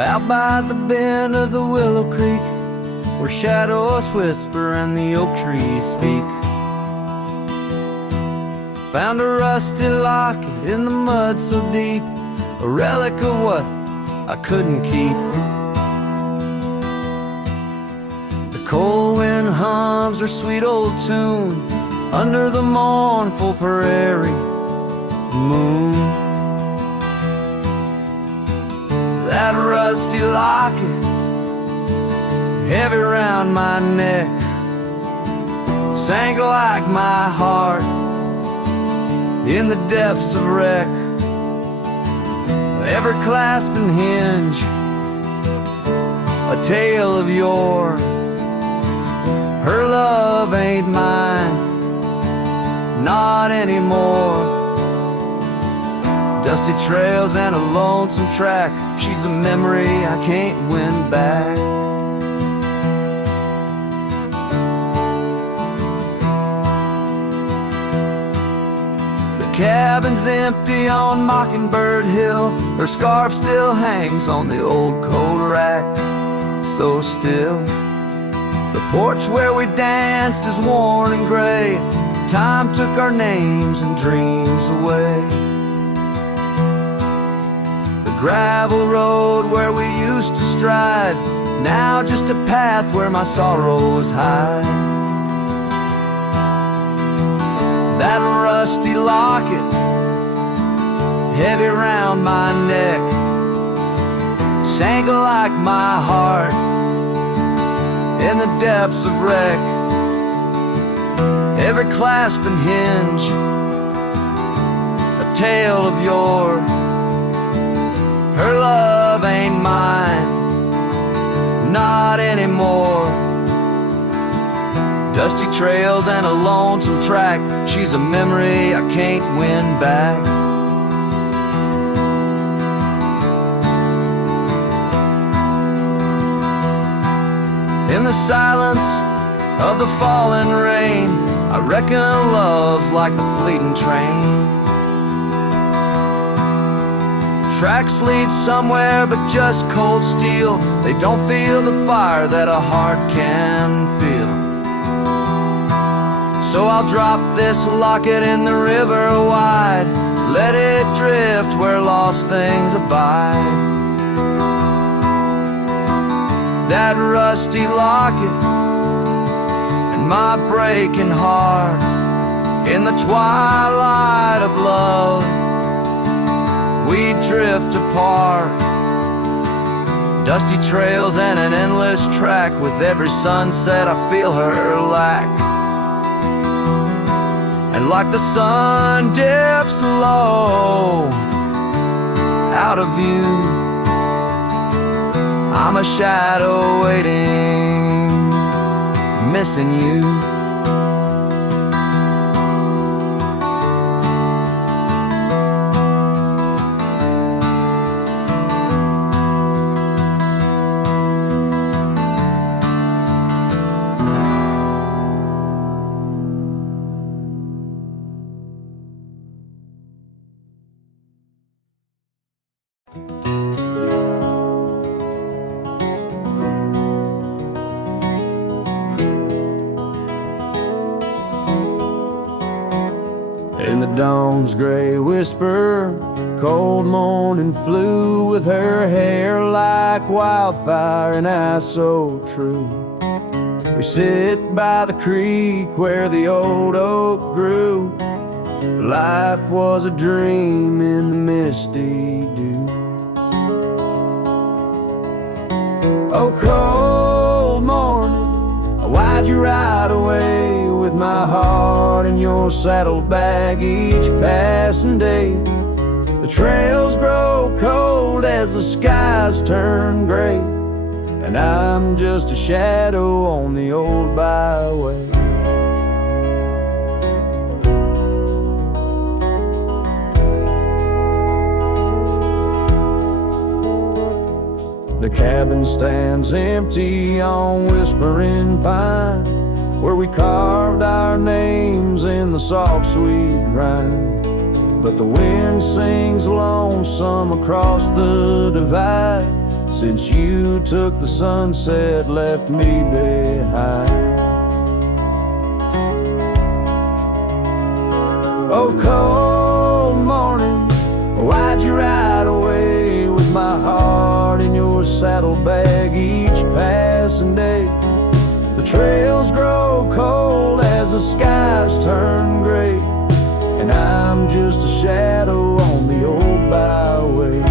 out by the bend of the Willow Creek, where shadows whisper and the oak trees speak. Found a rusty locket in the mud so deep, a relic of what I couldn't keep. The cold wind hums her sweet old tune under the mournful prairie moon. That rusty locket, heavy round my neck, sank like my heart in the depths of wreck. Ever clasping hinge, a tale of yore. Her love ain't mine, not anymore. Dusty trails and a lonesome track, she's a memory I can't win back. The cabin's empty on Mockingbird Hill, her scarf still hangs on the old coat rack, so still. The porch where we danced is worn and gray, time took our names and dreams away. The gravel road where we used to stride, now just a path where my sorrows hide. That rusty locket, heavy round my neck, sank like my heart in the depths of wreck. Every clasp and hinge, a tale of yore. Her love ain't mine, not anymore. Dusty trails and a lonesome track, she's a memory I can't win back. In the silence of the falling rain, I reckon love's like the fleeting train. Tracks lead somewhere but just cold steel, they don't feel the fire that a heart can feel. So I'll drop this locket in the river wide, let it drift where lost things abide. That rusty locket and my breaking heart, in the twilight of love we drift apart. Dusty trails and an endless track, with every sunset I feel her lack. And like the sun dips low out of view, I'm a shadow waiting, missing you. In the dawn's gray whisper, cold morning flew, with her hair like wildfire and eyes so true. We sit by the creek where the old oak grew. Life was a dream in the misty dew. Oh, cold morning, why'd you ride away with my heart in your saddlebag each passing day? The trails grow cold as the skies turn gray, and I'm just a shadow on the old byway. The cabin stands empty on Whispering Pine, where we carved our names in the soft sweet rime. but the wind sings lonesome across the divide. Since you took the sunset, left me behind. Oh, cold morning, why'd you ride away with my heart in your saddlebag each passing day? The trails grow cold as the skies turn gray, and I'm just a shadow on the old byway.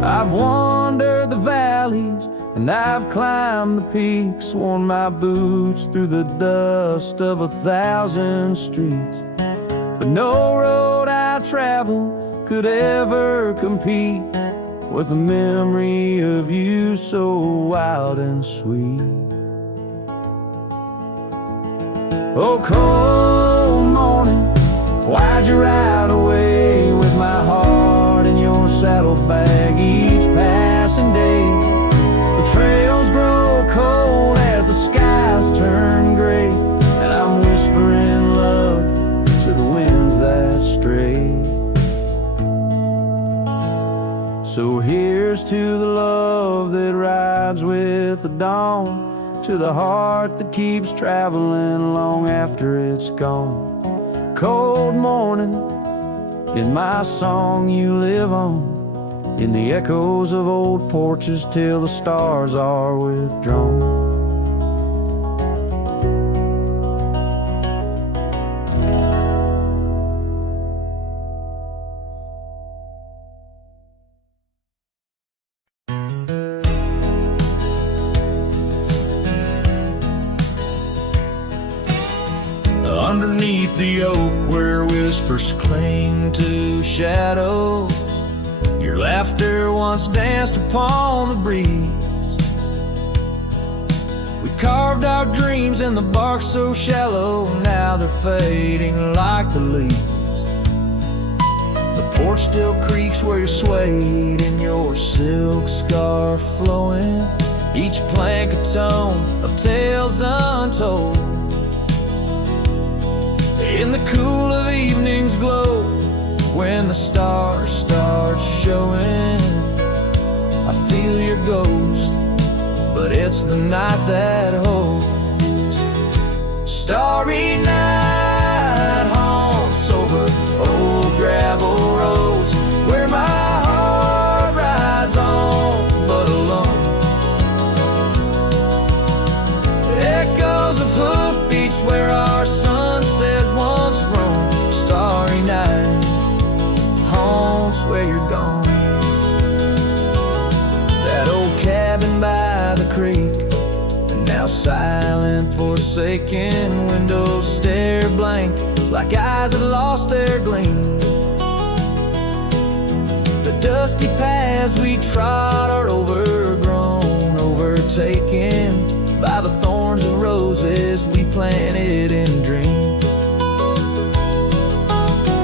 I've wandered the valleys and I've climbed the peaks, worn my boots through the dust of 1,000 streets, but no road I travel could ever compete with a memory of you so wild and sweet. Oh, cold morning, why'd you ride away with my heart in your saddlebag each passing day? The trails grow cold as the skies turn gray, and I'm whispering love to the winds that stray. So here's to the love that rides with the dawn, to the heart that keeps traveling long after it's gone. Cold morning, in my song you live on, in the echoes of old porches till the stars are withdrawn. Underneath the oak where whispers cling to shadows, your laughter once danced upon the breeze. We carved our dreams in the bark so shallow, now they're fading like the leaves. The porch still creaks where you're swayed in your silk scarf flowing, each plank a tone of tales untold. In the cool of evening's glow, when the stars start showing, I feel your ghost, but it's the night that holds. Starry night haunts over old gravel roads, where my heart rides on but alone. Echoes of hoofbeats where our sunset once roamed. Starry night haunts where you're gone. That old cabin by the creek, and now silent, forsaken, windows stare blank like eyes that lost their gleam. The dusty paths we trod are overgrown, overtaken by the thorns of roses we planted in dreams.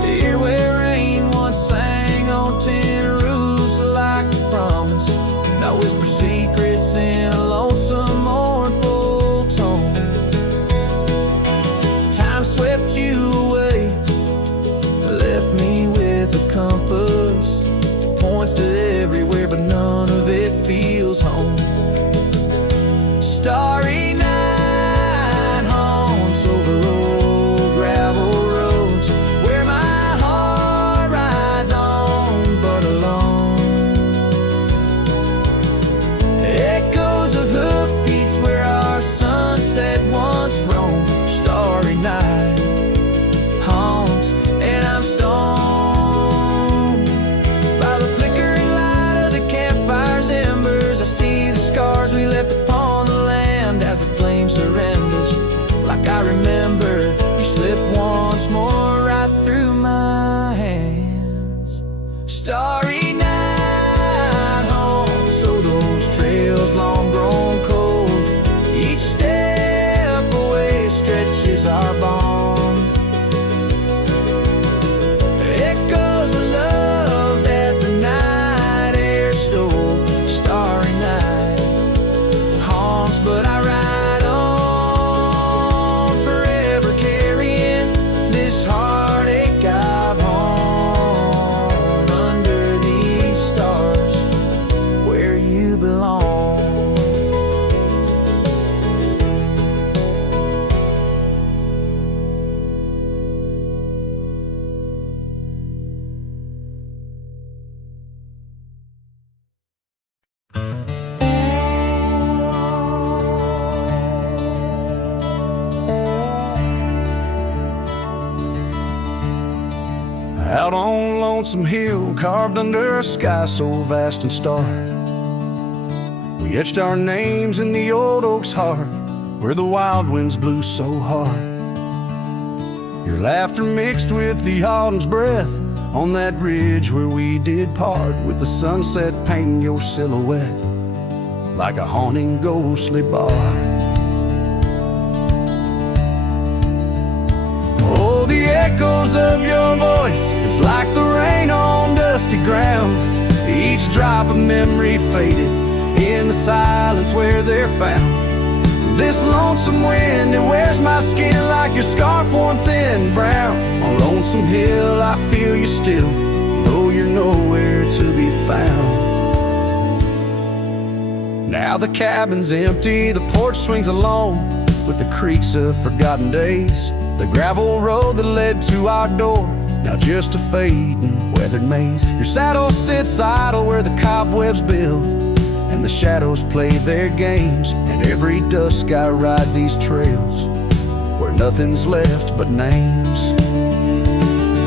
Here where rain once sang on tin roofs like a promise, now whisper secrets in a lonesome mournful tone. Time swept you away, left me with a compass that points to everywhere, but none of it feels home. Starry night haunts over old gravel roads, where my heart rides on but alone. Echoes of hoofbeats where our sunset once roamed. Starry night haunts, and I'm stoned by the flickering light of the campfire's embers. I see the scars lonesome hill carved under a sky so vast and stark. We etched our names in the old oak's heart, where the wild winds blew so hard. Your laughter mixed with the autumn's breath on that ridge where we did part, with the sunset painting your silhouette like a haunting ghostly bar. Oh, the echoes of your voice, it's like the rain on dusty ground. Each drop of memory faded in the silence where they're found. This lonesome wind, it wears my skin like your scarf worn thin brown. On Lonesome Hill I feel you still, though you're nowhere to be found. Now the cabin's empty, the porch swings alone with the creaks of forgotten days. The gravel road that led to our door, now just a fading weathered maze. Your saddle sits idle where the cobwebs build, and the shadows play their games. And every dusk I ride these trails where nothing's left but names.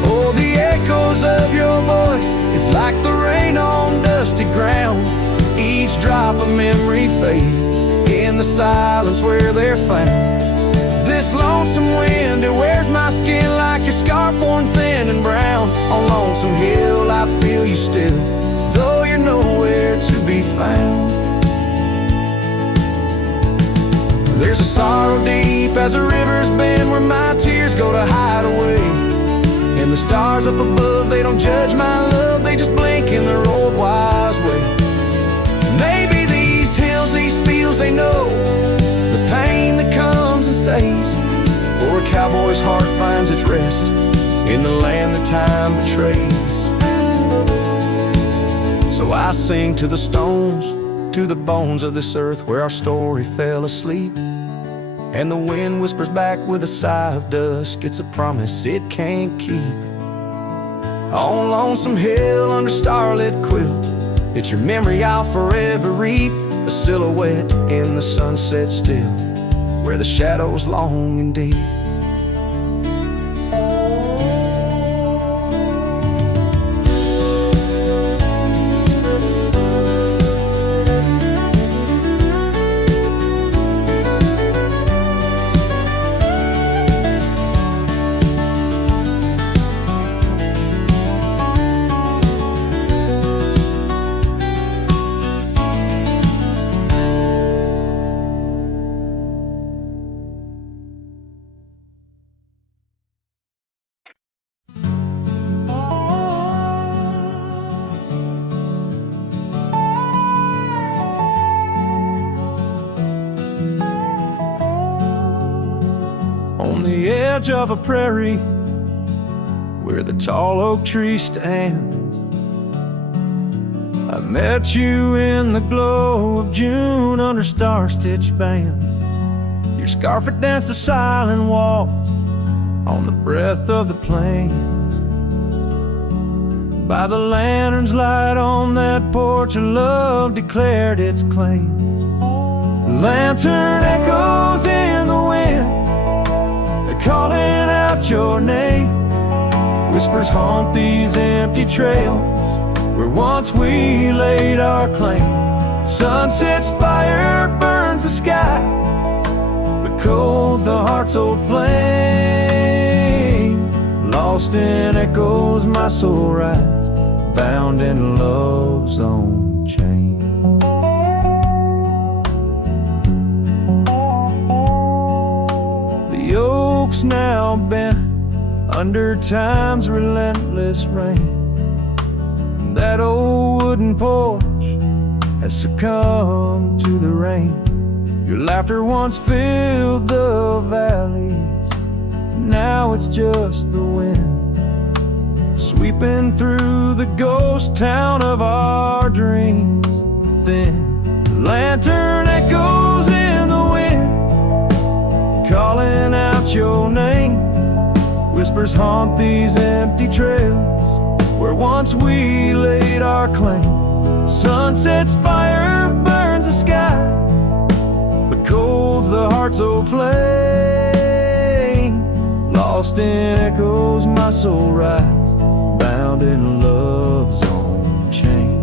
Oh, the echoes of your voice, it's like the rain on dusty ground. Each drop of memory fade in the silence where they're found. This lonesome wind, it wears my skin like your scarf worn thin and brown. On Lonesome Hill I feel you still, though you're nowhere to be found. There's a sorrow deep as the rivers bend where my tears go to hide away. And the stars up above, they don't judge my love, they just blink in their old wise way. Maybe these hills, these fields, they know the pain that comes and stays. For a cowboy's heart finds its rest in the land that time betrays. So I sing to the stones, to the bones of this earth where our story fell asleep. And the wind whispers back with a sigh of dusk, it's a promise it can't keep. On Lonesome Hill under starlit quilt, it's your memory I'll forever reap. A silhouette in the sunset still, where the shadows long and deep. On the edge of a prairie where the tall oak tree stands, I met you in the glow of June under star-stitched bands. Your scarf had danced a silent waltz on the breath of the plains. By the lantern's light on that porch, a love declared its claims. The lantern echoes in the wind, calling out your name. Whispers haunt these empty trails where once we laid our claim. Sunset's fire burns the sky, but cold the heart's old flame. Lost in echoes my soul rides, bound in love's own chain. The oak's now bent under time's relentless rain. That old wooden porch has succumbed to the rain. Your laughter once filled the valleys, now it's just the wind sweeping through the ghost town of our dreams. Thin lantern echoes in the wind, calling out your name. Whispers haunt these empty trails where once we laid our claim. Sunset's fire burns the sky, but cold's the heart's old flame. Lost in echoes my soul rides, bound bound in love's own chain.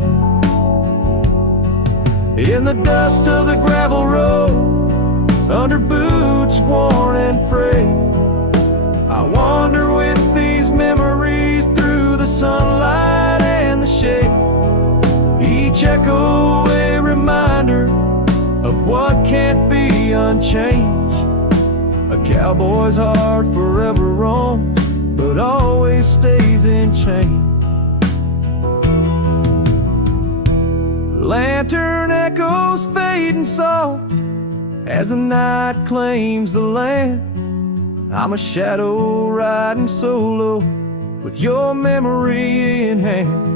In the dust of the gravel road, under boots worn and frayed, I wander with these memories through the sunlight and the shade. Each echo a reminder of what can't be unchanged. A cowboy's heart forever roams, but always stays in chains. Lantern echoes fading soft as the night claims the land. I'm a shadow riding solo with your memory in hand.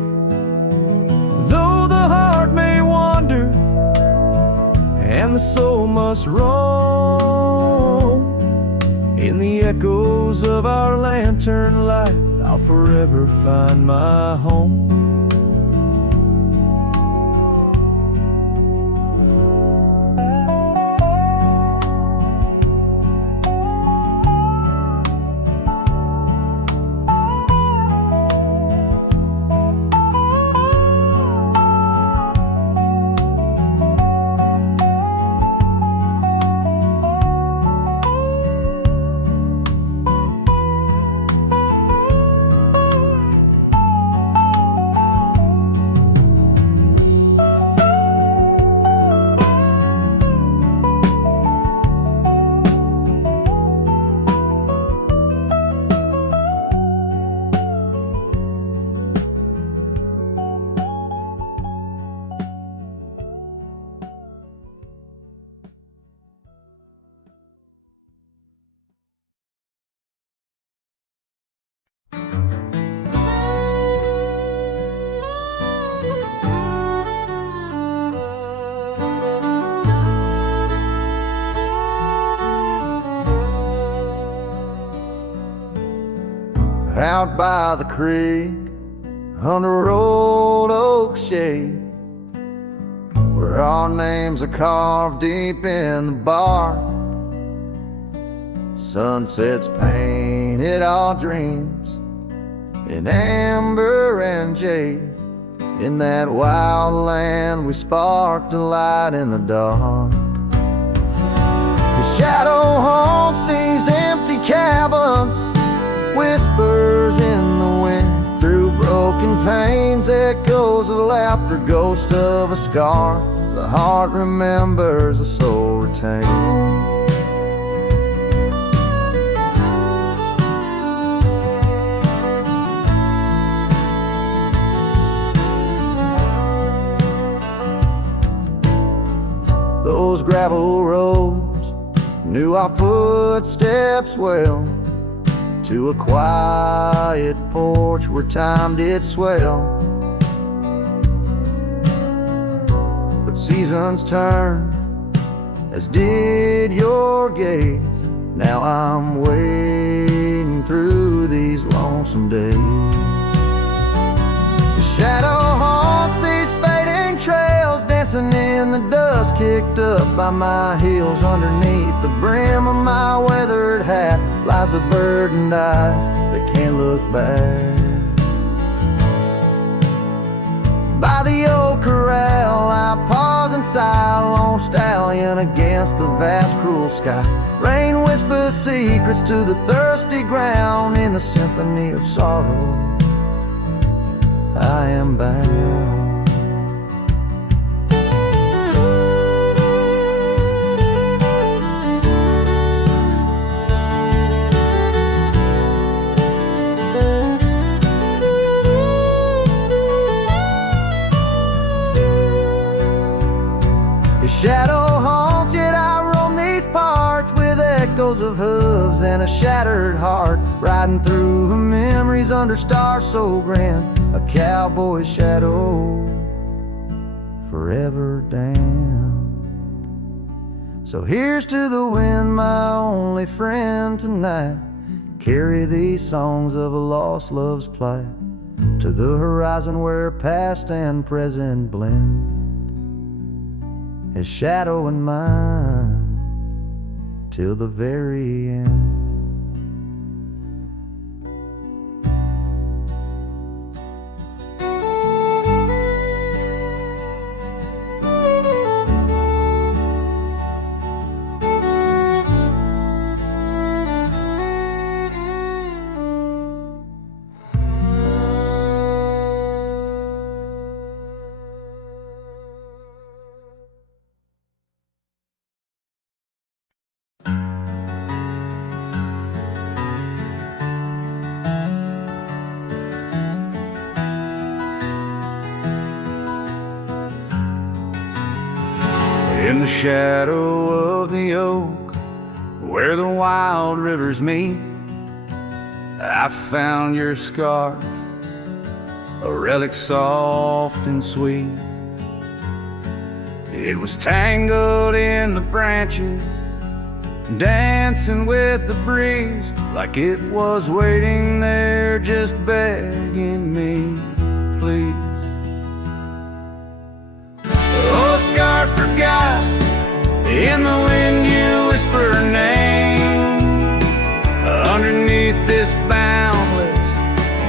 Though the heart may wander and the soul must roam, in the echoes of our lantern light, I'll forever find my home. Out by the creek, under old oak shade, where our names are carved deep in the bark. Sunsets painted our dreams in amber and jade. In that wild land we sparked a light in the dark. The shadow haunts these empty cabins, whispers in the wind. Through broken panes, echoes of laughter, ghost of a scar. The heart remembers, the soul retains. Those gravel roads knew our footsteps well, to a quiet porch where time did swell. But seasons turn, as did your gaze. Now I'm wading through these lonesome days. The shadow haunts these fading trails, dancing in the dust kicked up by my heels. Underneath the brim of my weathered hat lies the burdened eyes that can't look back. By the old corral I pause and sigh, lone stallion against the vast cruel sky. Rain whispers secrets to the thirsty ground. In the symphony of sorrow I am bound. Shadow haunts, yet I roam these parts with echoes of hooves and a shattered heart, riding through the memories under stars so grand. A cowboy's shadow forever damned. So here's to the wind, my only friend tonight. Carry these songs of a lost love's plight to the horizon where past and present blend. His shadow and mine till the very end. In the shadow of the oak, where the wild rivers meet, I found your scarf, a relic soft and sweet. It was tangled in the branches, dancing with the breeze, like it was waiting there just begging me, please. Oh, scarf forgot, in the wind you whisper her name. Underneath this boundless,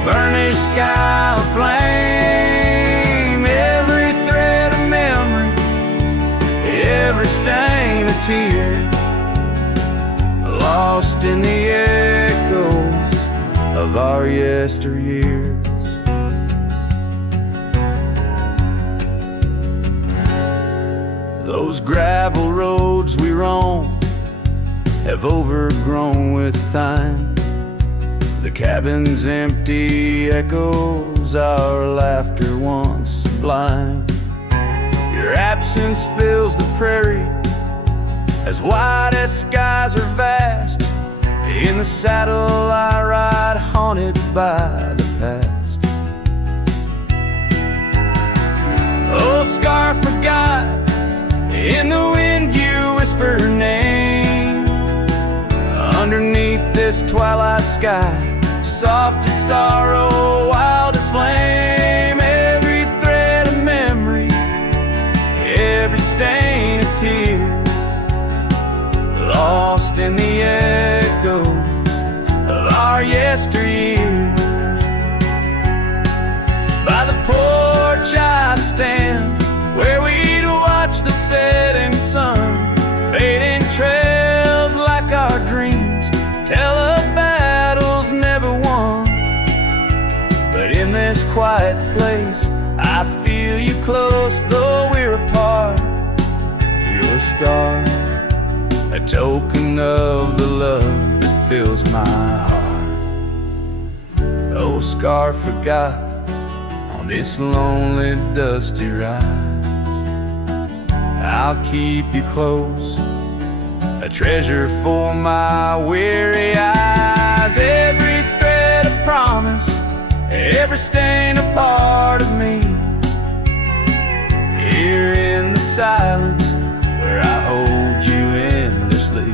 burnished sky of flame, every thread of memory, every stain of tear, lost in the echoes of our yesteryears. Those gravel roads we roam have overgrown with time. The cabin's empty echoes our laughter once sublime. Your absence fills the prairie, as wide as skies are vast. In the saddle I ride, haunted by the past. Oh, scarf forgot, in the wind you whisper her name. Underneath this twilight sky, soft as sorrow, wild as flame, every thread of memory, every stain of tear, lost in the echoes of our yesteryears. By the porch I stand, where we'd watch the setting sun, fading trails like our dreams tell of battles never won. But in this quiet place I feel you close, though we're apart. Your scar, a token of the love that fills my heart. Oh, scar forgot, on this lonely dusty rise, I'll keep you close, a treasure for my weary eyes. Every thread a promise, every stain a part of me, here in the silence where I hold you endlessly.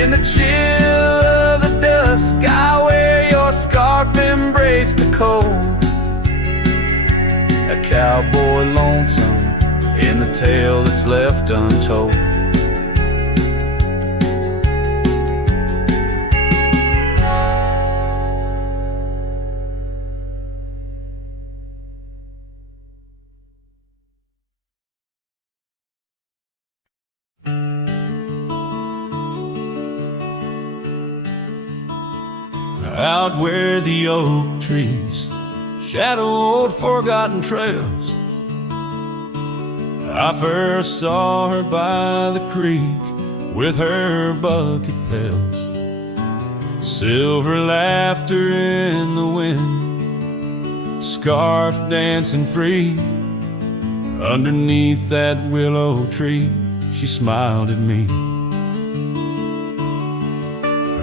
In the chill of the dusk I wear your scarf, embrace the cold, a cowboy lonesome in the tale that's left untold. Out where the oak trees shadow old forgotten trails, I first saw her by the creek with her bucket pails. Silver laughter in the wind, scarf dancing free. Underneath that willow tree, she smiled at me.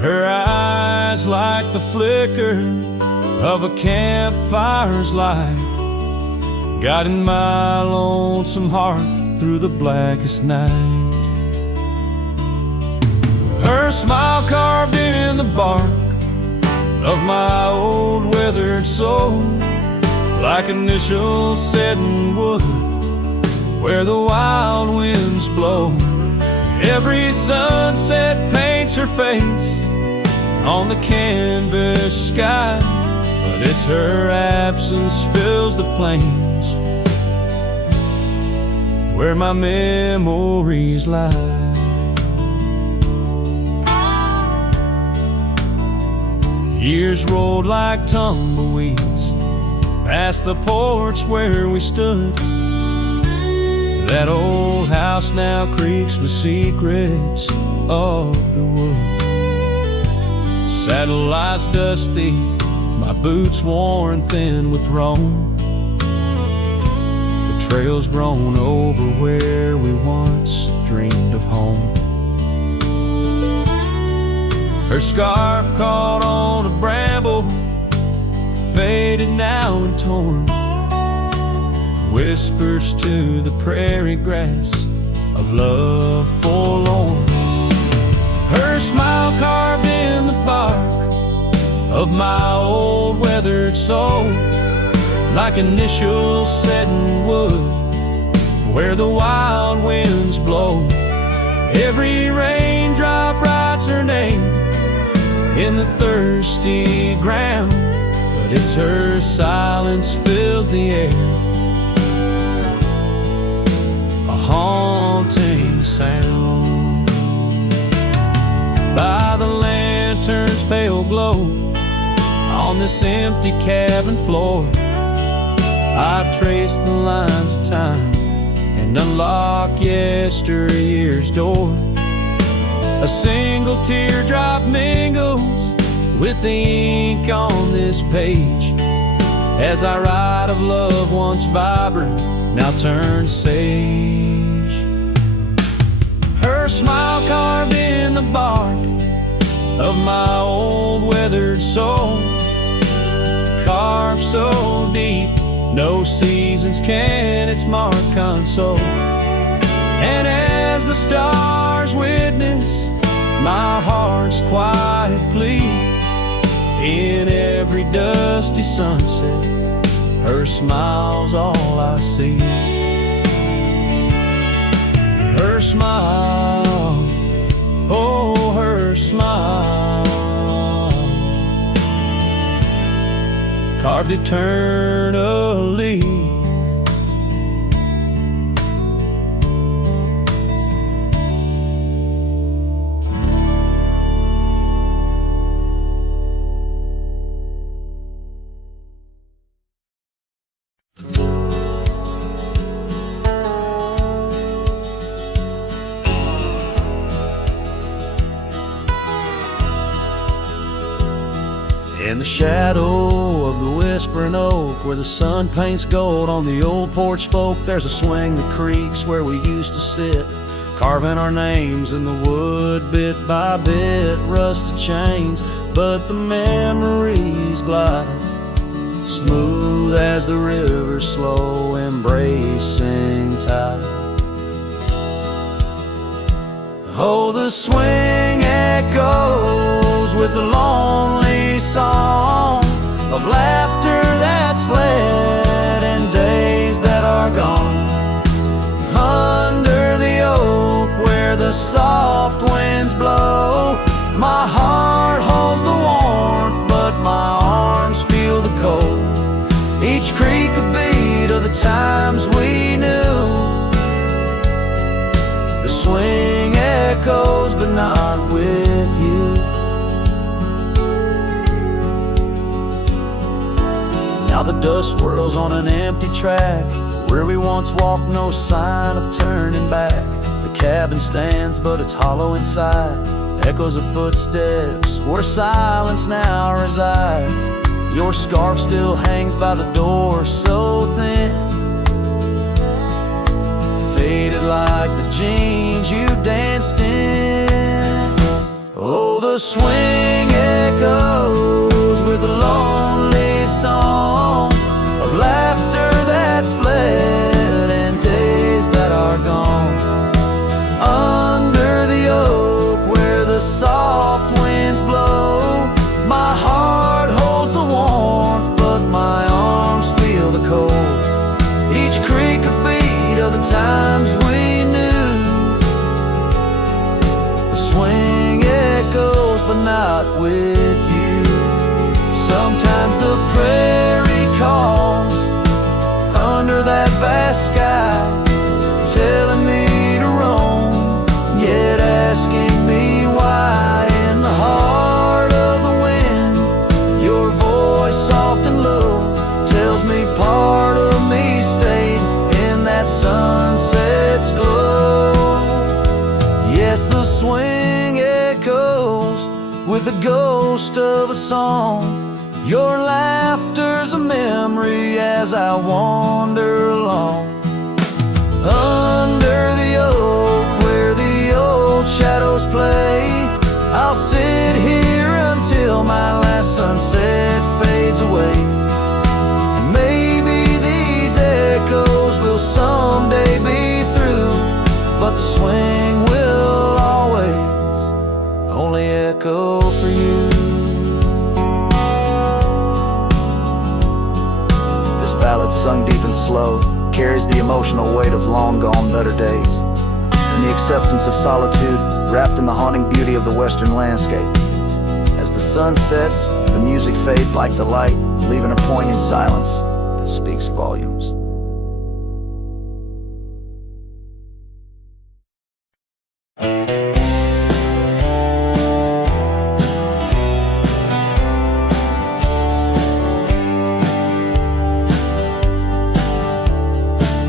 Her eyes like the flicker of a campfire's light, guiding my lonesome heart through the blackest night. Her smile carved in the bark of my old weathered soul, like initials set in wood where the wild winds blow. Every sunset paints her face on the canvas sky, but it's her absence fills the plains where my memories lie. Years rolled like tumbleweeds past the porch where we stood. That old house now creaks with secrets of the wood. Satellites dusty, my boots worn thin with Rome. The trails grown over where we once dreamed of home. Her scarf caught on a bramble, faded now and torn, whispers to the prairie grass of love forlorn. Her smile carved in the bark of my old weathered soul, like initials set in wood where the wild winds blow. Every raindrop writes her name in the thirsty ground, but it's her silence fills the air, a haunting sound. By the lantern's pale glow on this empty cabin floor, I trace the lines of time and unlock yesteryear's door. A single teardrop mingles with the ink on this page as I write of love once vibrant, now turned sage. Her smile carved in the bark of my old weathered soul, carved so deep no seasons can its mark console. And as the stars witness my heart's quiet plea, in every dusty sunset her smile's all I see. Her smile, oh her smile, carved eternally. In the shadow of the whispering oak, where the sun paints gold on the old porch spoke, there's a swing that creaks where we used to sit, carving our names in the wood bit by bit. Rusted chains, but the memories glide smooth as the river's slow embracing tide. Oh, the swing echoes with the lonely song of laughter that's fled and days that are gone. Under the oak where the soft winds blow, my heart holds the warmth, but my arms feel the cold. Each creak a beat of the times we knew. The swing echoes, but not with you. Now the dust swirls on an empty track where we once walked, no sign of turning back. The cabin stands, but it's hollow inside. Echoes of footsteps where silence now resides. Your scarf still hangs by the door, so thin, faded like the jeans you danced in. Oh, the swing echoes with a lonely song of laughter that's fled and days that are gone. Under the oak where the soft winds blow, my heart holds the warmth, but my arms feel the cold. Each creak a beat of the times we knew. The swing echoes, but not with you. Sometimes the prairie calls under that vast sky, telling me to roam, yet asking me why. In the heart of the wind, your voice soft and low tells me part of me stayed in that sunset's glow. Yes, the swing echoes with the ghost of a song. Your laughter's a memory as I wander along. Under the oak where the old shadows play, I'll sit here until my last sunset fades away. And maybe these echoes will someday be through, but the swing will always only echo for you. This ballad, sung deep and slow, carries the emotional weight of long gone better days, and the acceptance of solitude wrapped in the haunting beauty of the western landscape. As the sun sets, the music fades like the light, leaving a poignant silence that speaks volumes.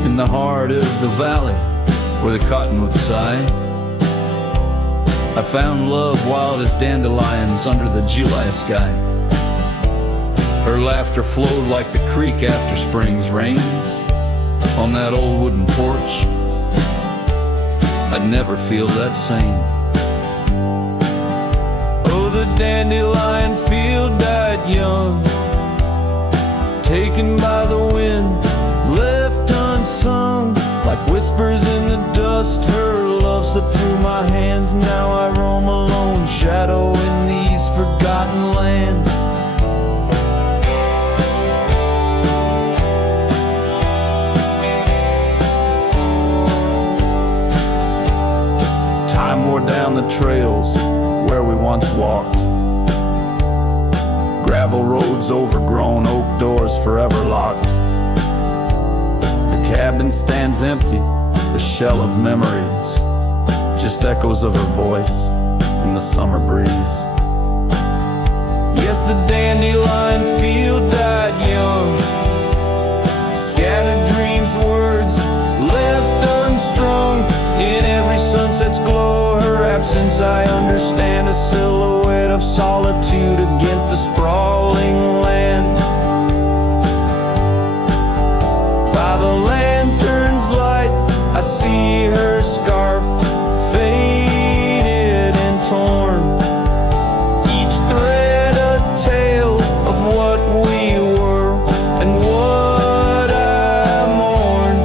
In the heart of the valley where the cottonwoods sigh, I found love wild as dandelions under the July sky. Her laughter flowed like the creek after spring's rain. On that old wooden porch, I'd never feel that same. Oh, the dandelion field died young, taken by the wind, left unsung, like whispers in the dust. Her love slipped through my hands. Now I roam alone, shadow in these forgotten lands. Time wore down the trails where we once walked, gravel roads overgrown, oak doors forever locked. The cabin stands empty, the shell of memories, just echoes of her voice in the summer breeze. Yes, the dandelion field died young, scattered dreams, words left unstrung. In every sunset's glow, her absence I understand, a silhouette of solitude against the sprawling land. By the lantern's light, I see her scarf, faded and torn, each thread a tale of what we were and what I mourn.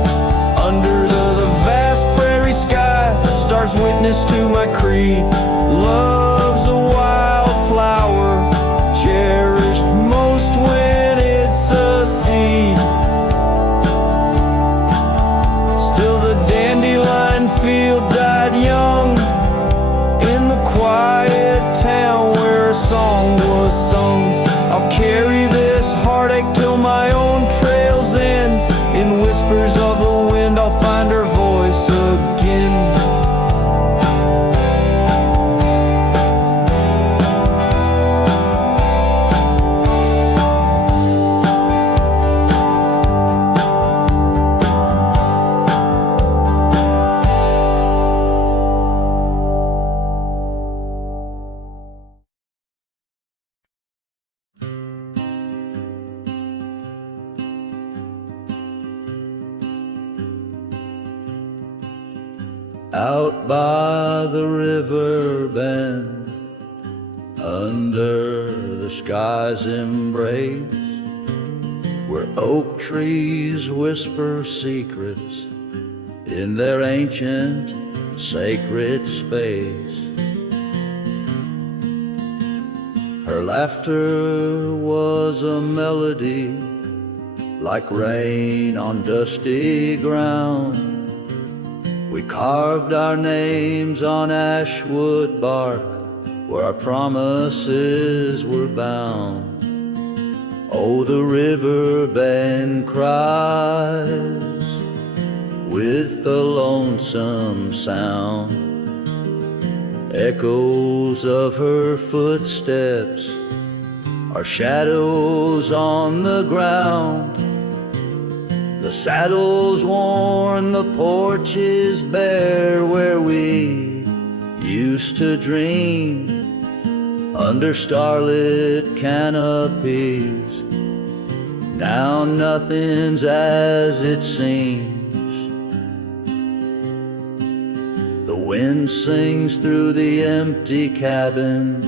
Under the vast prairie sky, stars witness to my creed. Love's a wildflower, cherished most when it's a seed. Still the dandelion field died young, in the quiet town where a song was sung. I'll carry this heartache till my own trails end. In whispers of the wind, I'll find her voice again. Out by the river bend, under the sky's embrace, where oak trees whisper secrets in their ancient sacred space. Her laughter was a melody, like rain on dusty ground. We carved our names on ashwood bark, where our promises were bound. Oh, the river bend cries with a lonesome sound, echoes of her footsteps are shadows on the ground. The saddle's worn, the porch is bare, where we used to dream under starlit canopies. Now nothing's as it seems. The wind sings through the empty cabin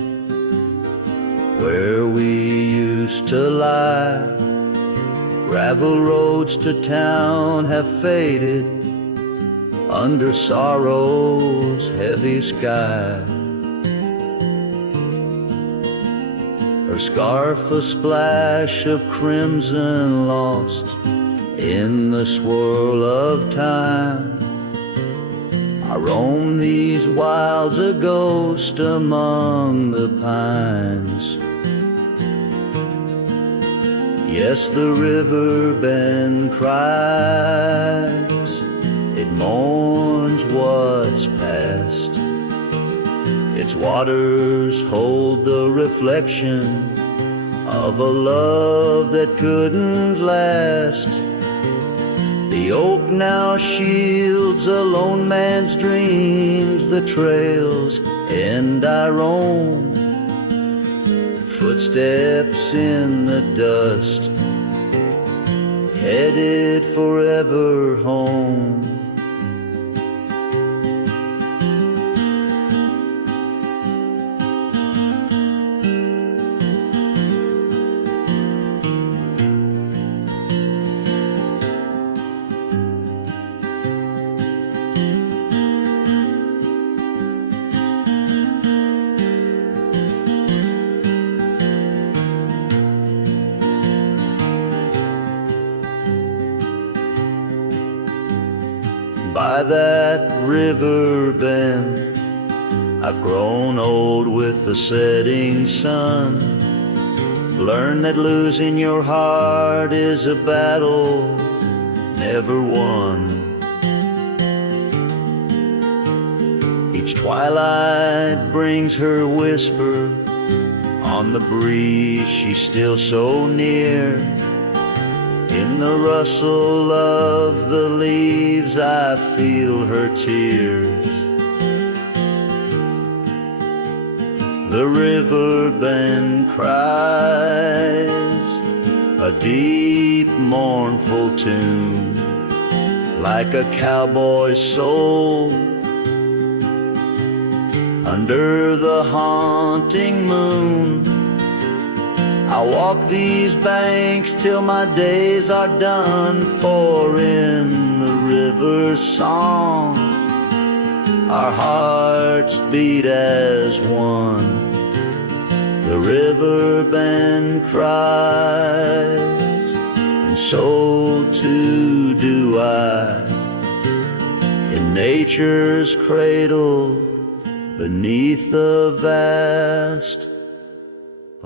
where we used to lie. Gravel roads to town have faded under sorrow's heavy sky. Her scarf a splash of crimson lost in the swirl of time. I roam these wilds a ghost among the pines. Yes, the river bend cries, it mourns what's past. Its waters hold the reflection of a love that couldn't last. The oak now shields a lone man's dreams, the trails and I roam. Footsteps in the dust, headed forever home. By that river bend, I've grown old with the setting sun. Learn that losing your heart is a battle never won. Each twilight brings her whisper on the breeze, she's still so near. In the rustle of the leaves, I feel her tears. The river bend cries a deep, mournful tune, like a cowboy's soul. Under the haunting moon, I walk these banks till my days are done, for in the river's song our hearts beat as one. The river bend cries, and so too do I, in nature's cradle beneath the vast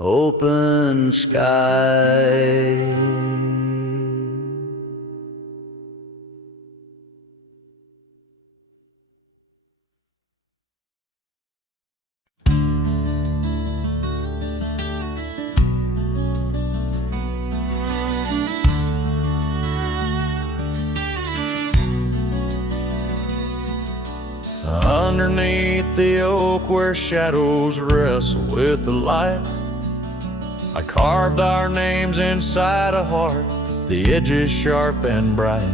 open sky. Underneath the oak where shadows wrestle with the light, I carved our names inside a heart, the edges sharp and bright.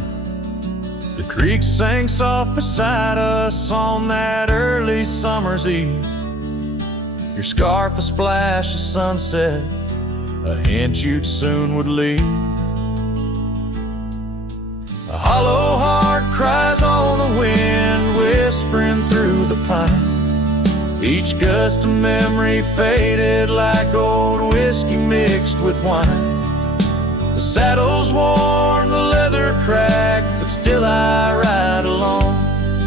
The creek sang soft beside us on that early summer's eve. Your scarf a splash of sunset, a hint you'd soon would leave. A hollow heart cries on the wind, whispering through the pines. Each gust of memory faded like old whiskey mixed with wine. The saddle's worn, the leather cracked, but still I ride along,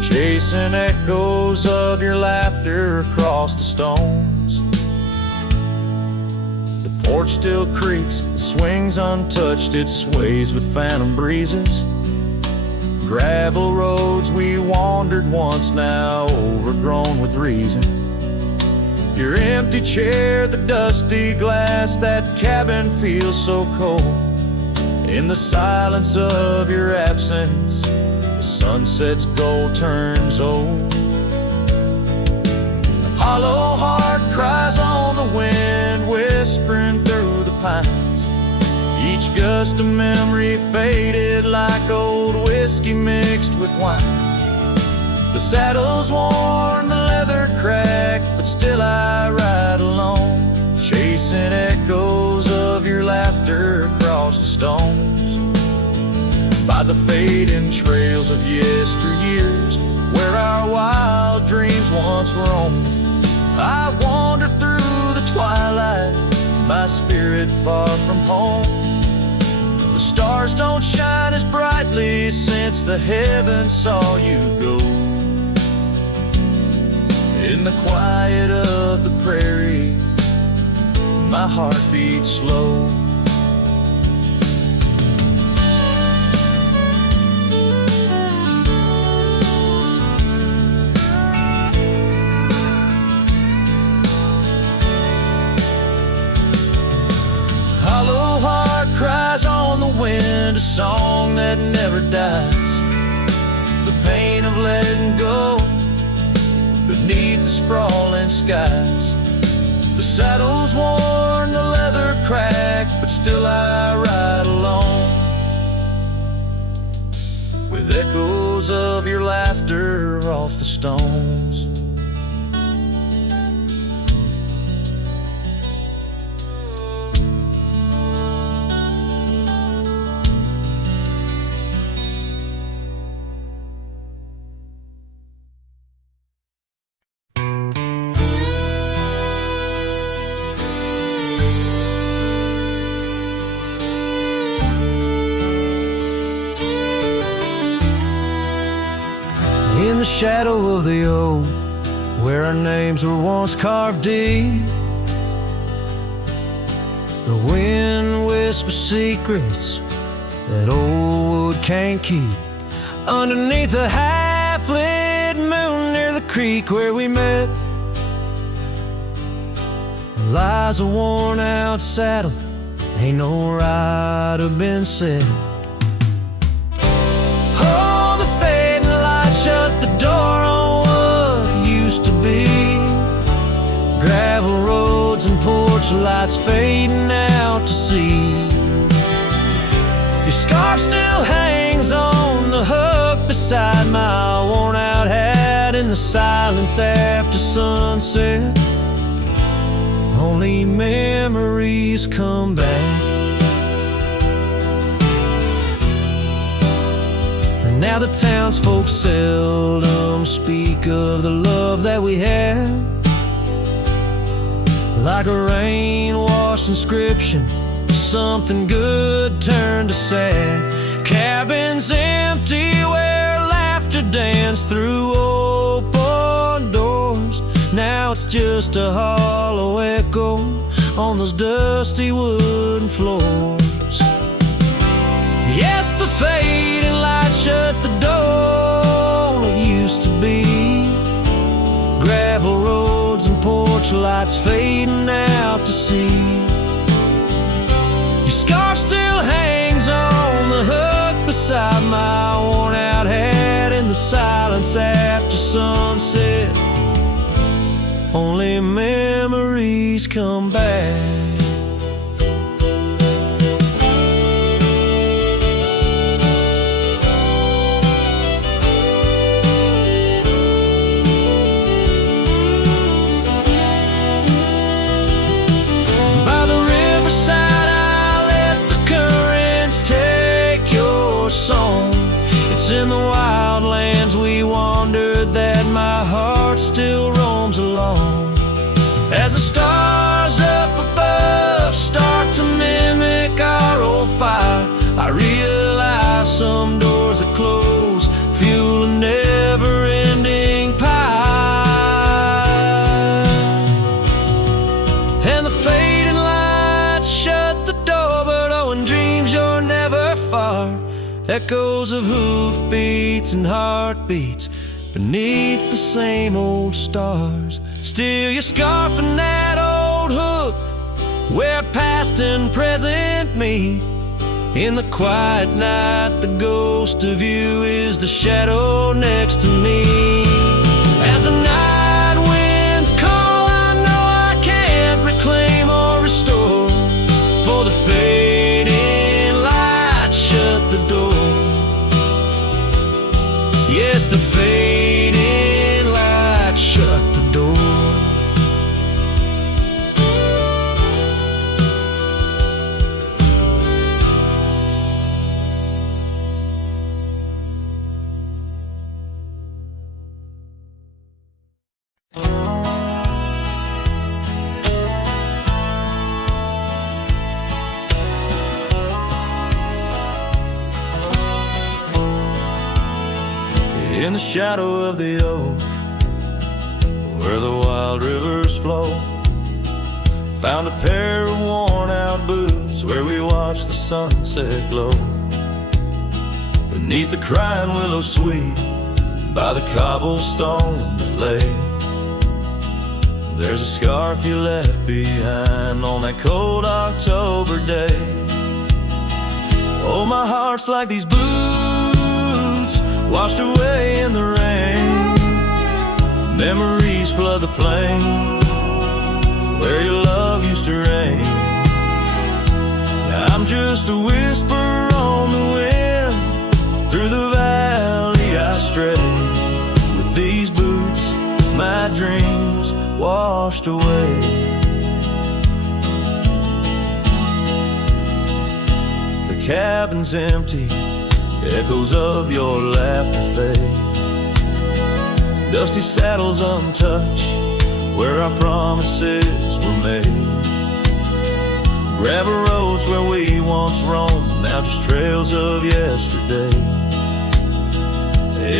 chasing echoes of your laughter across the stones. The porch still creaks, the swing's untouched, it sways with phantom breezes. Gravel roads we wandered once, now overgrown with reason. Your empty chair, the dusty glass, that cabin feels so cold. In the silence of your absence, the sunset's gold turns old. A hollow heart cries on the wind, whispering through the pines. Each gust of memory faded like old whiskey mixed with wine. The saddle's worn, the leather cracked, but still I ride alone, chasing echoes of your laughter across the stones. By the fading trails of yesteryears, where our wild dreams once roamed, I wander through the twilight, my spirit far from home. The stars don't shine as brightly since the heavens saw you go. In the quiet of the prairie, my heart beats slow. Hollow heart cries on the wind, a song that never dies. The pain of letting go beneath the sprawling skies. The saddle's worn, the leather cracked, but still I ride alone, with echoes of your laughter off the stones. In the shadow of the oak, where our names were once carved deep, the wind whispers secrets that old wood can't keep. Underneath a half-lit moon near the creek where we met, lies a worn-out saddle, ain't no rider been set. Shut the door on what used to be. Gravel roads and porch lights fading out to sea. Your scarf still hangs on the hook beside my worn out hat in the silence after sunset. Only memories come back. Now the townsfolk seldom speak of the love that we had. Like a rain-washed inscription, something good turned to sad. Cabins empty where laughter danced through open doors. Now it's just a hollow echo on those dusty wooden floors. Yes, the fading light shut the door. It used to be gravel roads and porch lights fading out to sea. Your scarf still hangs on the hook beside my worn out hat in the silence after sunset. Only memories come back. In the wild lands we wandered that my heart still roams along. As the stars up above start to mimic our old fire, I realize some doors that close fuel a never-ending pie. And the fading lights shut the door, but oh, in dreams you're never far. Echoes of hoofbeats and heartbeats beneath the same old stars. Still your scarf and that old hook where past and present meet. In the quiet night, the ghost of you is the shadow next to me. As the night winds call, I know I can't reclaim or restore. For the fading light shut the door. Yes, the fading in the shadow of the oak, where the wild rivers flow. Found a pair of worn-out boots where we watched the sunset glow. Beneath the crying willow sweet, by the cobblestone that lay, there's a scarf you left behind on that cold October day. Oh, my heart's like these boots washed away in the rain. Memories flood the plain where your love used to reign. Now I'm just a whisper on the wind. Through the valley I stray. With these boots, my dreams washed away. The cabin's empty, echoes of your laughter fade. Dusty saddles untouched, where our promises were made. Gravel roads where we once roamed, now just trails of yesterday.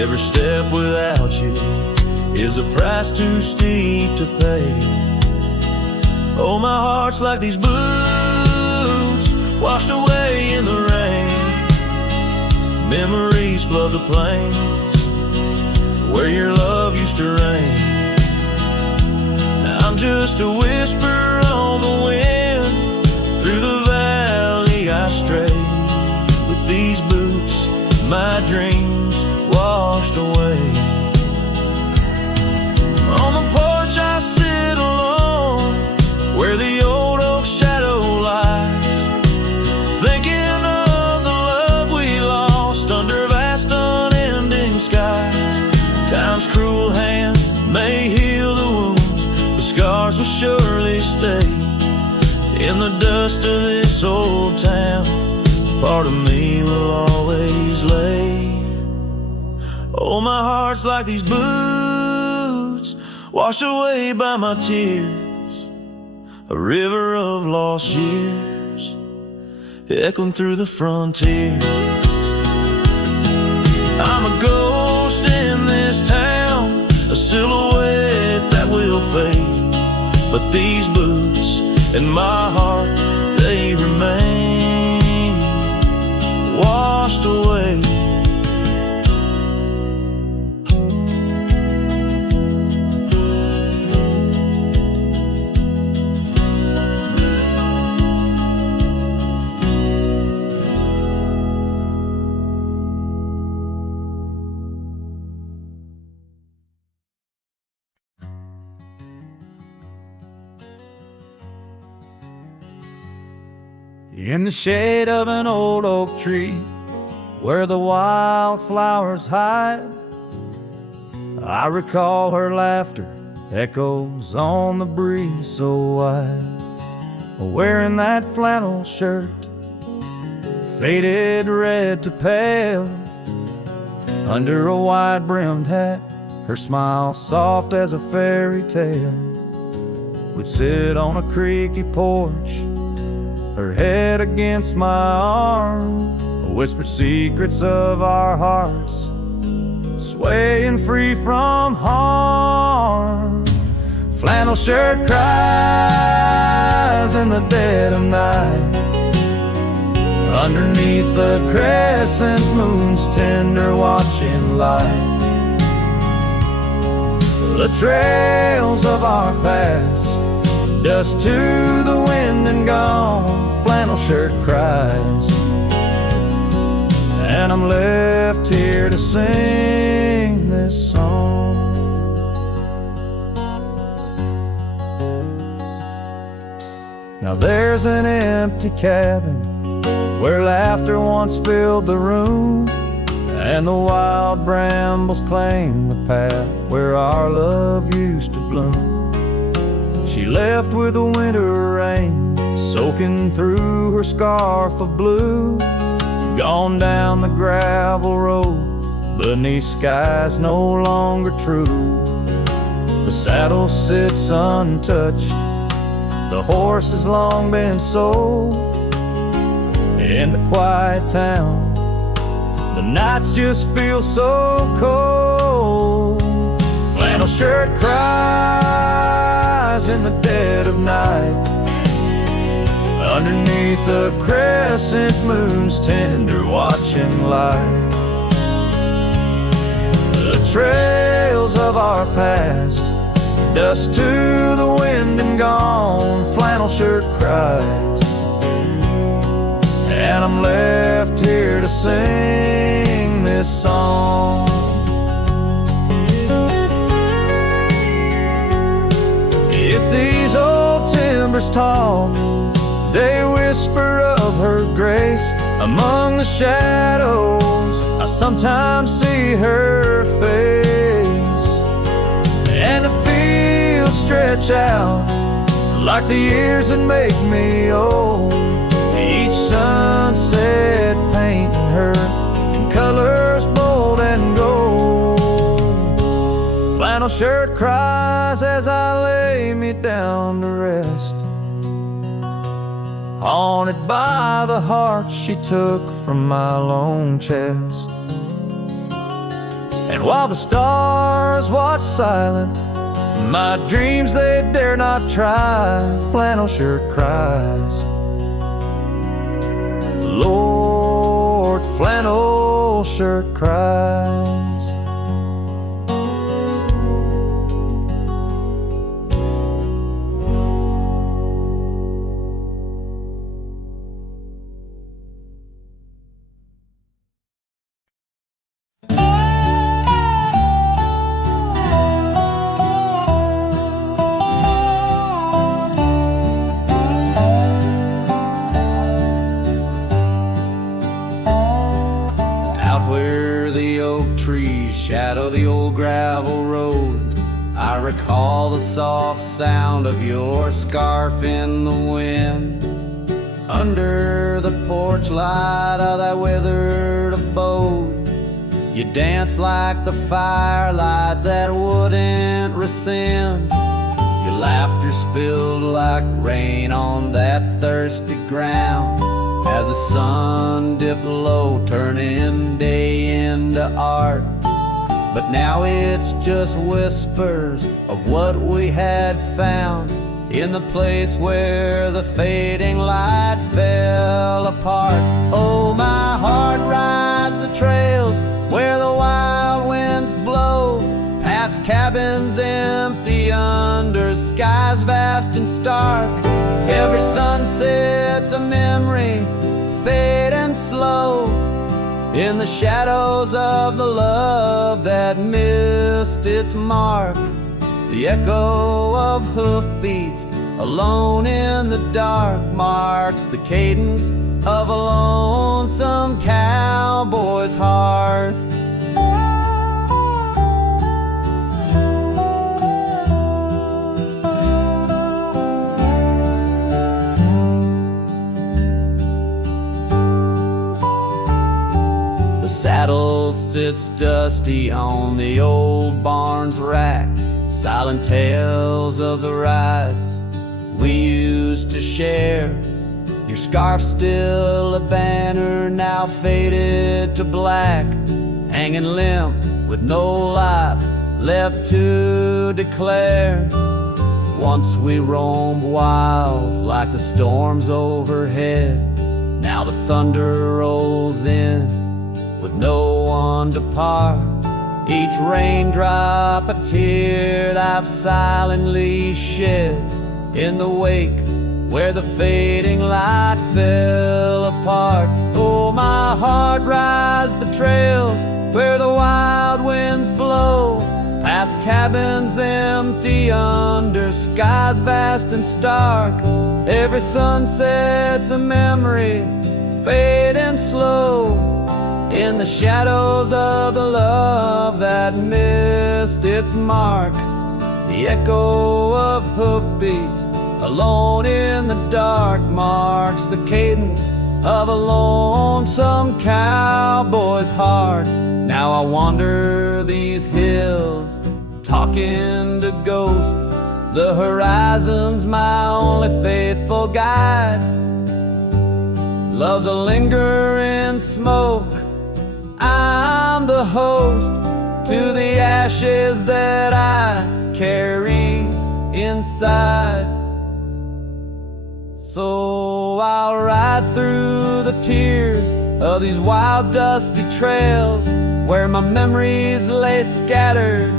Every step without you is a price too steep to pay. Oh, my heart's like these boots washed away in the rain. Memories flood the plains where your love used to reign. Now I'm just a whisper on the wind. Through the valley I stray. With these boots, my dreams washed away. On the porch I sit alone, where the old oak shadow lies, thinking of the love we lost under vast unending skies. Time's cruel hand may heal the wounds, but scars will surely stay. In the dust of this old town, part of me will always lay. Oh, my heart's like these boots washed away by my tears, a river of lost years echoing through the frontier. I'm a ghost in this town, a silhouette that will fade, but these boots in my heart, they remain washed away. In the shade of an old oak tree, where the wildflowers hide, I recall her laughter, echoes on the breeze so wide. Wearing that flannel shirt, faded red to pale, under a wide-brimmed hat, her smile soft as a fairy tale. We'd sit on a creaky porch, her head against my arm, whisper secrets of our hearts, swaying free from harm. Flannel shirt cries in the dead of night, underneath the crescent moon's tender watching light. The trails of our past, dust to the wind and gone. Flannel shirt cries, and I'm left here to sing this song. Now there's an empty cabin where laughter once filled the room, and the wild brambles claim the path where our love used to bloom. She left with the winter rain soaking through her scarf of blue, gone down the gravel road beneath skies no longer true. The saddle sits untouched, the horse has long been sold. In the quiet town, the nights just feel so cold. Flannel shirt cries in the dead of night, underneath the crescent moon's tender watching light. The trails of our past, dust to the wind and gone. Flannel shirt cries, and I'm left here to sing this song. If these old timbers talk, they whisper of her grace. Among the shadows, I sometimes see her face, and the fields stretch out like the years that make me old. Each sunset painting her in colors bold and gold. Flannel shirt cries as I lay me down to rest, haunted by the heart she took from my lone chest. And while the stars watch silent, my dreams they dare not try. Flannel shirt cries, Lord, flannel shirt cries. Shadow the old gravel road, I recall the soft sound of your scarf in the wind. Under the porch light of that withered abode, you danced like the firelight that wouldn't rescind. Your laughter spilled like rain on that thirsty ground as the sun dipped low, turning day into art. But now it's just whispers of what we had found in the place where the fading light fell apart. Oh, my heart rides the trails where the wild winds blow, past cabins empty under skies vast and stark. Every sunset's a memory, fading slow, in the shadows of the love that missed its mark. The echo of hoofbeats alone in the dark marks the cadence of a lonesome cowboy's heart. Saddle sits dusty on the old barn's rack, silent tales of the rides we used to share. Your scarf still a banner, now faded to black, hanging limp with no life left to declare. Once we roamed wild like the storms overhead, now the thunder rolls in with no one to part. Each raindrop a tear I've silently shed in the wake where the fading light fell apart. Oh, my heart rides the trails where the wild winds blow, past cabins empty under skies vast and stark. Every sunset's a memory, fading slow, in the shadows of the love that missed its mark. The echo of hoofbeats alone in the dark marks the cadence of a lonesome cowboy's heart. Now I wander these hills, talking to ghosts. The horizon's my only faithful guide. Love's a lingering smoke, I'm the host to the ashes that I inside. So I'll ride through the tears of these wild dusty trails where my memories lay scattered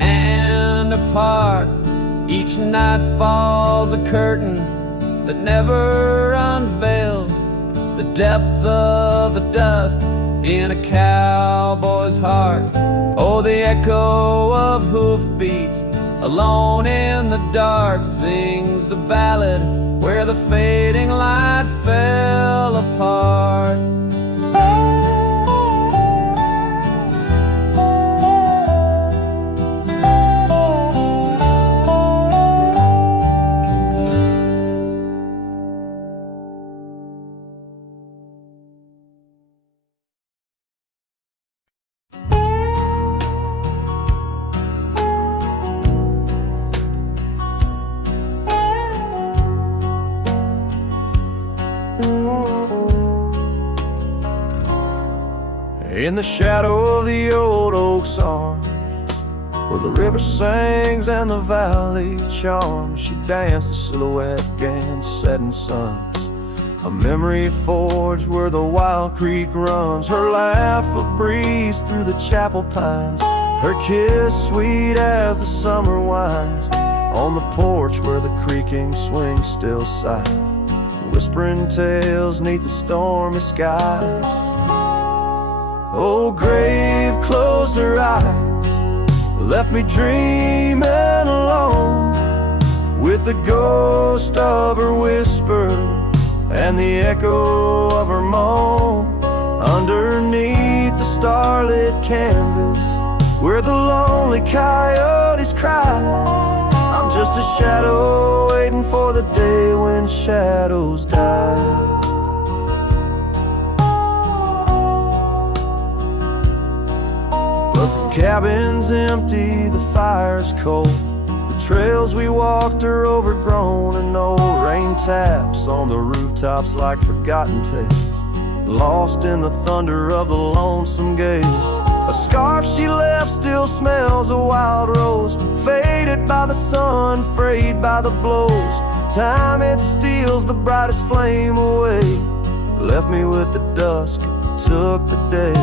and apart. Each night falls a curtain that never unveils the depth of the dust in a cowboy's heart. Oh, the echo of hoofbeats alone in the dark sings the ballad where the fading light fell apart. In the shadow of the old oak's arms, where the river sings and the valley charms, she danced the silhouette against setting suns. A memory forged where the wild creek runs, her laugh a breeze through the chapel pines, her kiss sweet as the summer winds, on the porch where the creaking swing still sighs, whispering tales neath the stormy skies. Oh, grave closed her eyes, left me dreaming alone, with the ghost of her whisper and the echo of her moan. Underneath the starlit canvas, where the lonely coyotes cry, I'm just a shadow waiting for the day when shadows die. The cabin's empty, the fire's cold, the trails we walked are overgrown, and old rain taps on the rooftops like forgotten tales, lost in the thunder of the lonesome gaze. A scarf she left still smells a wild rose, faded by the sun, frayed by the blows. Time it steals the brightest flame away, left me with the dusk, took the day.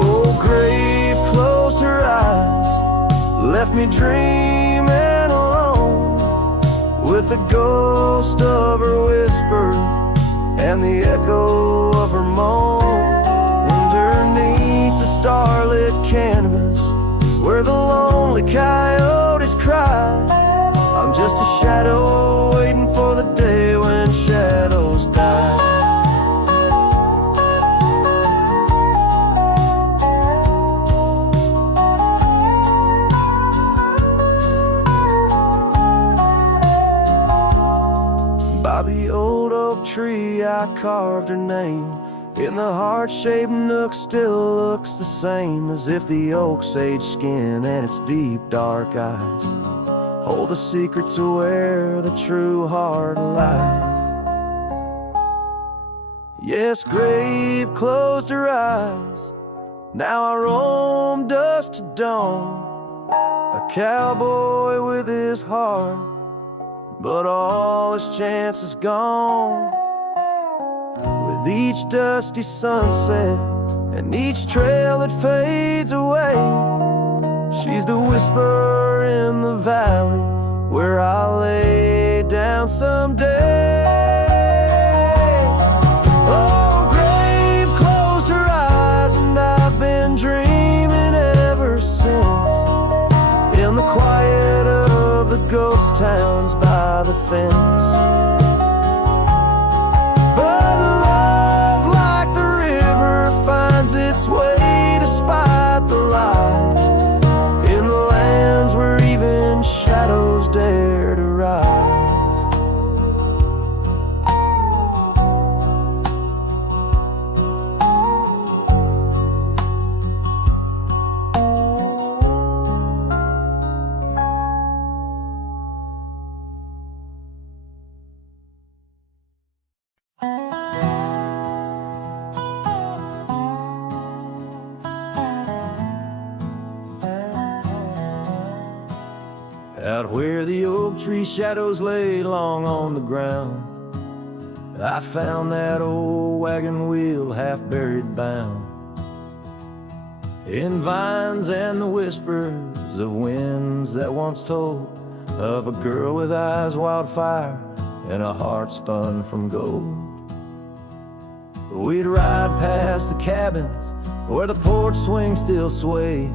Oh, grave closed her eyes, left me dreaming alone, with the ghost of her whisper and the echo of her moan. Underneath the starlit canvas, where the lonely coyotes cry, I'm just a shadow waiting for the day when shadows die. By the old oak tree I carved her name, in the heart-shaped nook still looks the same, as if the oak's aged skin and its deep dark eyes hold the secret to where the true heart lies. Yes, grave closed her eyes, now I roam dusk to dawn, a cowboy with his heart, but all his chance is gone. With each dusty sunset and each trail that fades away, she's the whisper in the valley where I'll lay down someday. Oh, grave closed her eyes, and I've been dreaming ever since, in the quiet of the ghost towns by the fence. But love, like the river, finds its way despite the lies, in the lands where even shadows dare to rise. Out where the oak tree shadows lay long on the ground, I found that old wagon wheel half buried bound in vines and the whispers of winds that once told of a girl with eyes wildfire and a heart spun from gold. We'd ride past the cabins where the porch swings still sway,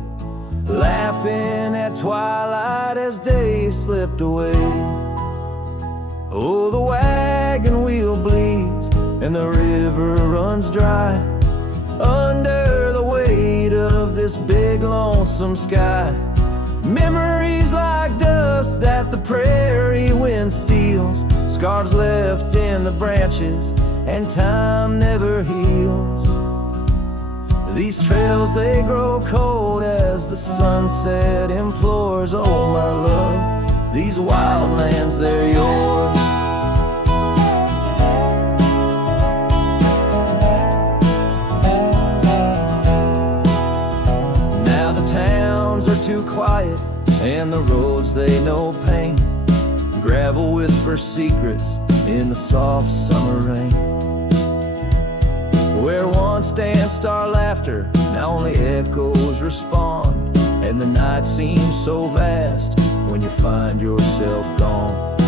laughing at twilight as day slipped away. Oh, the wagon wheel bleeds and the river runs dry under the weight of this big lonesome sky. Memories like dust that the prairie wind steals, scars left in the branches and time never heals. These trails, they grow cold as the sunset implores. Oh my love, these wild lands, they're yours. Now the towns are too quiet and the roads, they know pain. Gravel whispers secrets in the soft summer rain. Where once danced our laughter, now only echoes respond, and the night seems so vast when you find yourself gone.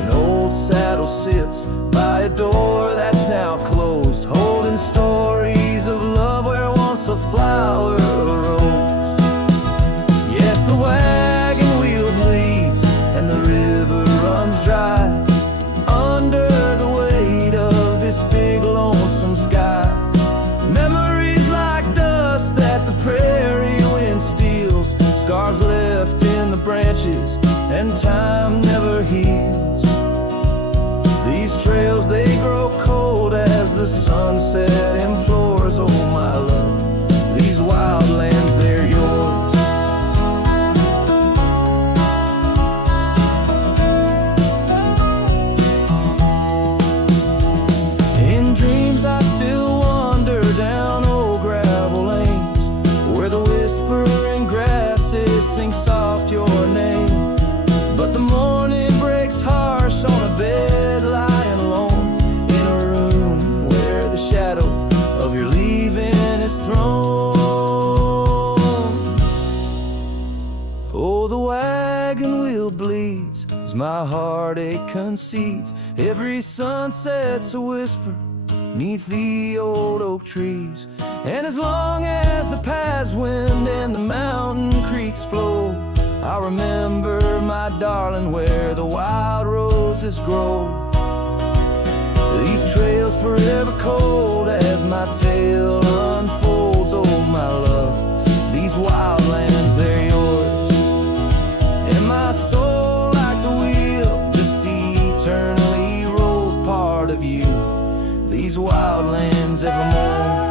An old saddle sits by a door that's now closed, holding stories of love where once a flower arose. Yes, the wagon wheel bleeds and the river runs dry under the weight of this big lonesome sky. Memories like dust that the prairie wind steals, scars left in the branches and time never heals. These trails, they grow cold as the sunset implores. Oh my love, these wild lands, they're yours. In dreams I still wander down old gravel lanes where the whispering grasses sing soft your name. But the morning breaks harsh on a bed lying alone in a room where the shadow of your leaving is thrown. Oh, the wagon wheel bleeds as my heartache concedes. Every sunset's a whisper neath the old oak trees, and as long as the paths wind and the mountain creeks flow, I remember, my darling, where the wild roses grow. These trails forever cold as my tale unfolds. Oh my love, these wild lands, they're yours. And my soul, like the wheel, just eternally rolls part of you. These wild lands evermore.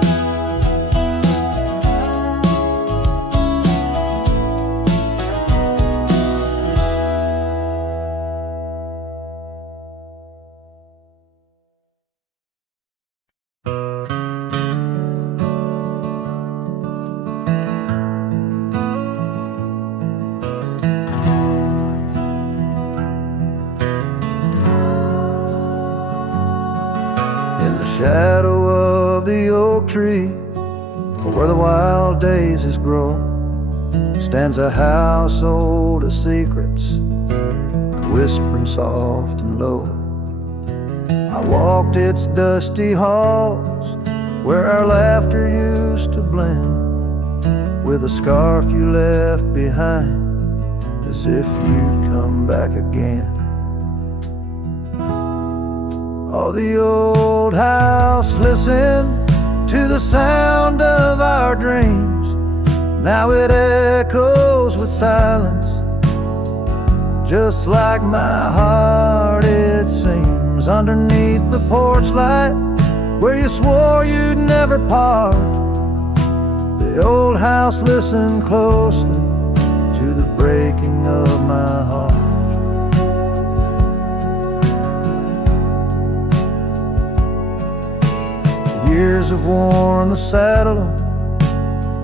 Shadow of the oak tree, where the wild daisies grow, stands a house old of secrets, whispering soft and low. I walked its dusty halls, where our laughter used to blend with a scarf you left behind, as if you'd come back again. Oh, the old house listened to the sound of our dreams. Now it echoes with silence, just like my heart it seems. Underneath the porch light, where you swore you'd never part, the old house listened closely to the breaking of my heart. Years have worn the saddle,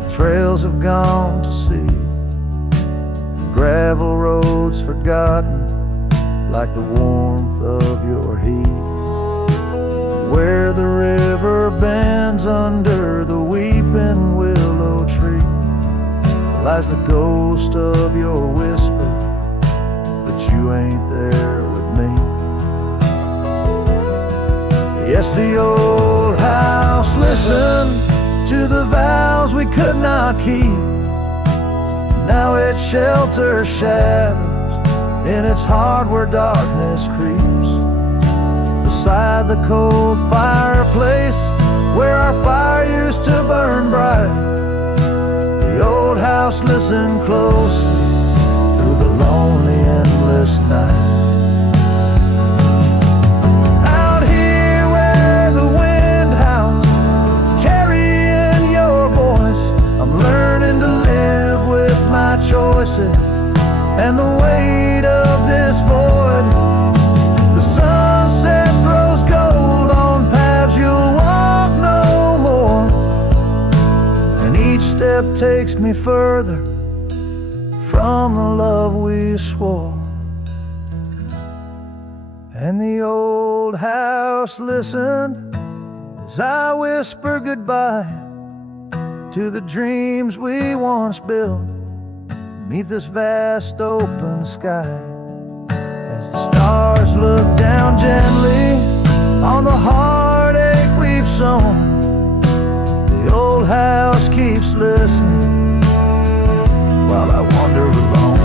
trails have gone to seed. gravel roads forgotten, like the warmth of your heat. Where the river bends under the weeping willow tree, lies the ghost of your whisper, but you ain't there with me. Yes, the old house listened to the vows we could not keep. Now it shelters shadows in its heart where darkness creeps. Beside the cold fireplace where our fire used to burn bright, the old house listened closely through the lonely, endless night. Out here where the wind howls, carrying your voice, I'm learning to live with my choices and the weight of this void. The sunset throws gold on paths you'll walk no more, and each step takes me further from the love we swore. And the old house listened as I whisper goodbye to the dreams we once built beneath this vast open sky. As the stars look down gently on the heartache we've sown, the old house keeps listening while I wander alone.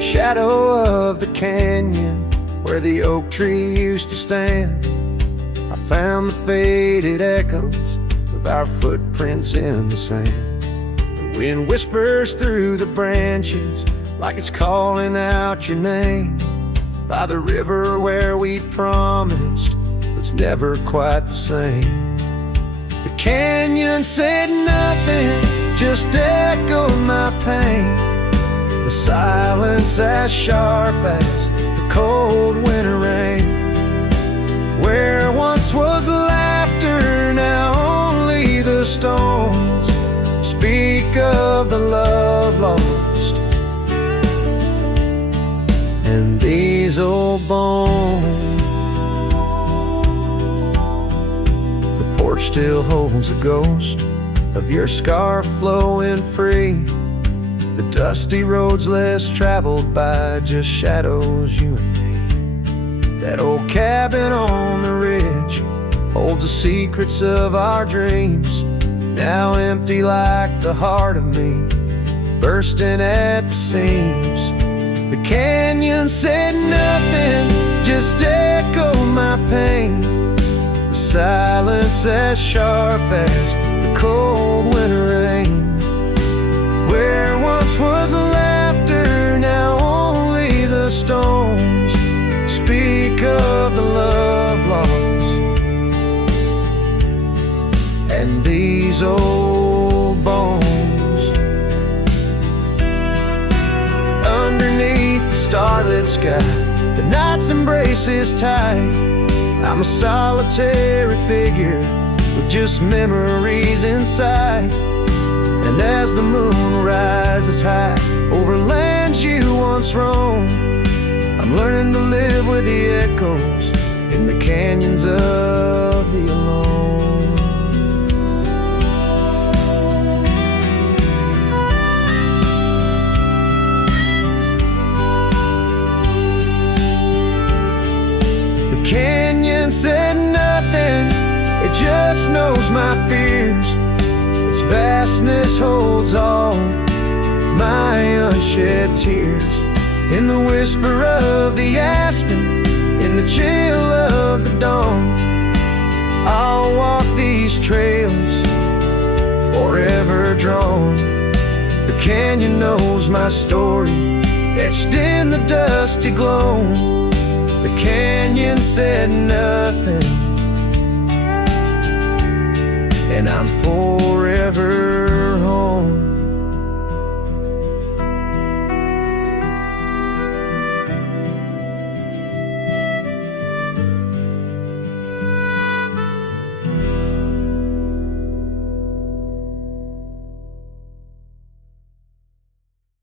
Shadow of the canyon where the oak tree used to stand, I found the faded echoes of our footprints in the sand. The wind whispers through the branches like it's calling out your name. By the river where we promised, but it's never quite the same. The canyon said nothing, just echoed my pain. The silence as sharp as the cold winter rain. Where once was laughter, now only the stones speak of the love lost. And these old bones, the porch still holds a ghost of your scarf flowing free. The dusty roads less traveled by, just shadows, you and me. That old cabin on the ridge holds the secrets of our dreams, now empty like the heart of me, bursting at the seams. The canyon said nothing, just echoed my pain. The silence as sharp as the cold winter rain. Where once was laughter, now only the stones speak of the love lost. And these old bones, underneath the starlit sky, the night's embrace is tight. I'm a solitary figure with just memories inside. And as the moon rises high over lands you once roamed, I'm learning to live with the echoes in the canyons of the alone. The canyon said nothing, it just knows my fears. Its vastness holds all my unshed tears. In the whisper of the aspen, in the chill of the dawn, I'll walk these trails forever drawn canyon knows my story, etched in the dusty glow. The canyon said nothing, and I'm forever home.